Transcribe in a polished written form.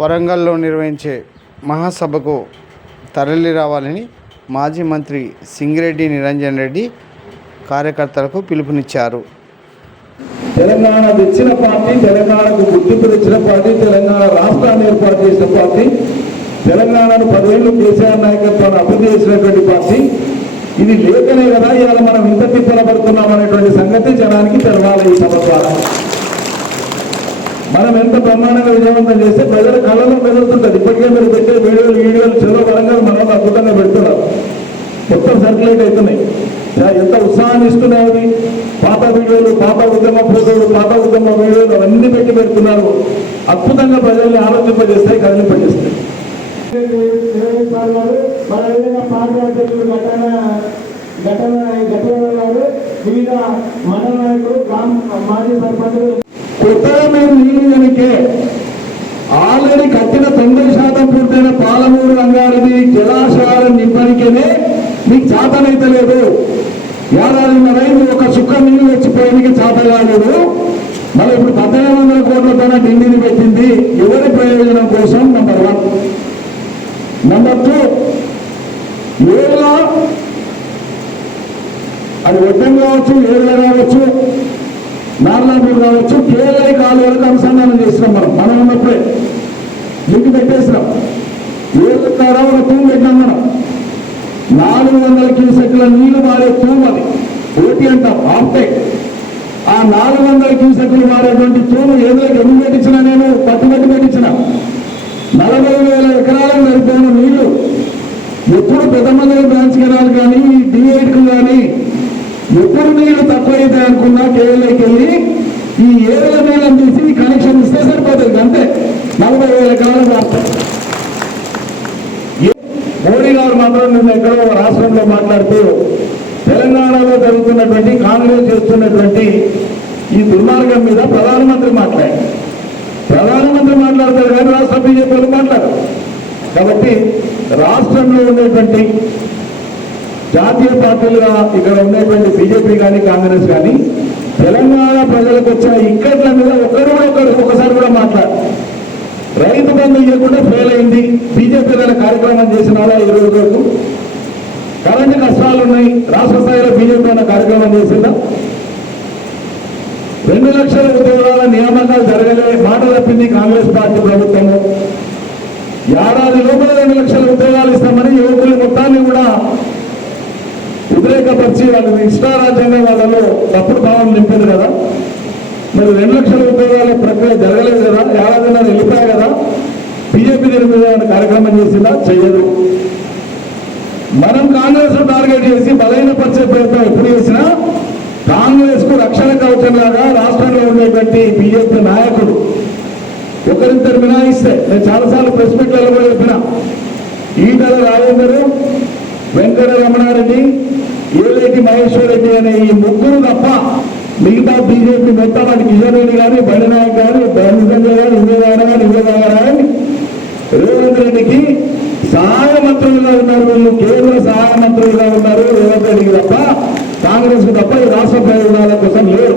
వరంగల్లో నిర్వహించే మహాసభకు తరలి రావాలని మాజీ మంత్రి సింగిరెడ్డి నిరంజన్ రెడ్డి కార్యకర్తలకు పిలుపునిచ్చారు. తెలంగాణ తెచ్చిన పార్టీ, తెలంగాణకు గుర్తింపు తెచ్చిన పార్టీ, తెలంగాణ రాష్ట్రాన్ని ఏర్పాటు చేసిన పార్టీ, తెలంగాణను 10 ఏళ్ళు కేసీఆర్ నాయకత్వాన్ని అభివృద్ధి చేసినటువంటి పార్టీ. ఇది లేకనే కదా ఇవాళ మనం ఇంత తిప్పల పడుతున్నాం అనేటువంటి సంగతి జనానికి తెలవాలి. ఈ సభ ద్వారా మనం ఎంత బ్రహ్మాండంగా విజయవంతం చేస్తే ప్రజల కళ్ళలో మెదులుతుంటుంది. ఇప్పటికే మీరు పెట్టే వీడియోలు చెరువు వరంగల్ మనం అద్భుతంగా పెడుతున్నారు, మొత్తం సర్క్యులేట్ అవుతున్నాయి. ఎంత ఉత్సాహాన్ని ఇస్తున్నాయి. పాత వీడియోలు, పాత ఉద్యమ ఫోటోలు, పాత ఉద్యమ వీడియోలు అవన్నీ పెడుతున్నారు. అద్భుతంగా ప్రజల్ని ఆలోచింపజేస్తాయి, కదిలింపజేస్తాయి. కొత్తగా మేము నీళ్ళు కనుకే ఆల్రెడీ కట్టిన 90% పూర్తయిన పాలమూరు రంగారెడ్డి జలాశయాలను నింపనికేనే మీకు చేతనైతే లేదు. ఏడాదిన్నరైంది ఒక చుక్క నీళ్లు వచ్చిపోయేందుకు చేత కాలేదు. మళ్ళీ ఇప్పుడు 1500 కోట్లతోనే ఢిల్లీని పెట్టింది. ఎవరి ప్రయోజనం కోసం? నంబర్ 1. నంబర్ 2, ఏళ్ళ అది ఒడ్డం కావచ్చు, ఏళ్ళ కావచ్చు, నార్లాపూర్ కావచ్చు, కేఎల్ఐ కాలువలకు అనుసంధానం చేసినాం. మనం ఉన్నప్పుడే లింక్ పెట్టేసినాం. ఏళ్ళ ద్వారా ఒక తూము పెట్టినాం. మనం 400 క్యూసెక్ల నీళ్లు మారే తూము, అది ఓటీ అంటాం, ఆఫ్టేక్. ఆ 400 క్యూసెక్లు మారేటువంటి తూము ఏళ్ళకి ఎన్ని పెట్టించినా, నేను పట్టుబట్టి పెట్టించిన 40,000 ఎకరాలకు సరిపోయిన నీళ్లు. ఎప్పుడు పెద్దమంది బ్రాంచ్ కెనాల్ కానీ, D8కు కానీ ఎప్పుడు నీళ్లు తక్కువైతే అనుకున్నా కేఎల్ఐకి వెళ్ళి ఈ ఏళ్ళ నీళ్ళని తీసి కనెక్షన్ ఇస్తే సరిపోతుంది. అంతే, 40,000 ఎకరాలు మాత్రం. మోడీ గారు మాత్రం నిన్న ఎక్కడో రాష్ట్రంలో మాట్లాడుతూ తెలంగాణలో జరుగుతున్నటువంటి కాంగ్రెస్ చేస్తున్నటువంటి ఈ దుర్మార్గం మీద ప్రధానమంత్రి మాట్లాడారు. ప్రధానమంత్రి మాట్లాడతారు కానీ రాష్ట్ర బీజేపీలు మాట్లాడారు. కాబట్టి రాష్ట్రంలో ఉండేటువంటి జాతీయ పార్టీలుగా ఇక్కడ ఉండేటువంటి బీజేపీ కానీ కాంగ్రెస్ కానీ తెలంగాణ ప్రజలకు వచ్చిన ఇక్కట్ల మీద ఒకసారి కూడా మాట్లాడారు. రైతు బంధు ఇవ్వకుండా ఫెయిల్ అయింది. బీజేపీ ఏదైనా కార్యక్రమం చేసిన వాళ్ళ ఈ రోజు వరకు కరెంటు కష్టాలు ఉన్నాయి. రాష్ట్ర స్థాయిలో బీజేపీ అన్న కార్యక్రమం చేసిందా? 2 లక్షల ఉద్యోగాల నియామకాలు జరగలే, మాట తప్పింది కాంగ్రెస్ పార్టీ ప్రభుత్వము. ఏడాది లోపల 2 లక్షల ఉద్యోగాలు ఇస్తామని యువకులు మొత్తాన్ని కూడా వ్యతిరేకపరిచి వాళ్ళు ఇష్టారాజ్యంగా వాళ్ళలో తప్పుడు భావం నింపారు కదా. మరి 2 లక్షల ఉద్యోగాల ప్రక్రియ జరగలేదు కదా, ఏడాదిన్నర వెళ్ళిపోయాయి కదా. బీజేపీ దీని మీద కార్యక్రమం చేసిందా? చెయ్యదు. మనం కాంగ్రెస్ టార్గెట్ చేసి బలహీనపరిచే ప్రయత్నం ఎప్పుడు చేసినా కాంగ్రెస్ కు రక్షణ కవచంలాగా రాష్ట్రంలో ఉండేటువంటి బీజేపీ నాయకులు ఒకరిద్దరు మినాయిస్తే, నేను చాలాసార్లు ప్రెస్ మీట్లలో కూడా చెప్పిన, ఈటల రాజేందర్, వెంకట రమణారెడ్డి, ఏలేటి మహేశ్వర్ రెడ్డి అనే ఈ ముగ్గురు తప్ప మిగతా బీజేపీ మొత్తం వాటి కిషన్ రెడ్డి కానీ, బండి నాయక్ కానీ, బండి కానీ, ఇంద్రగాన కానీ, ఇంద్రగాని రేవంత్ రెడ్డికి సహాయ మంత్రులుగా ఉన్నారు. వీళ్ళు కేంద్ర సహాయ మంత్రులుగా ఉన్నారు రేవంత్ రెడ్డికి తప్ప, కాంగ్రెస్ కు తప్ప ఈ రాష్ట్ర ప్రయోజనాల కోసం లేరు.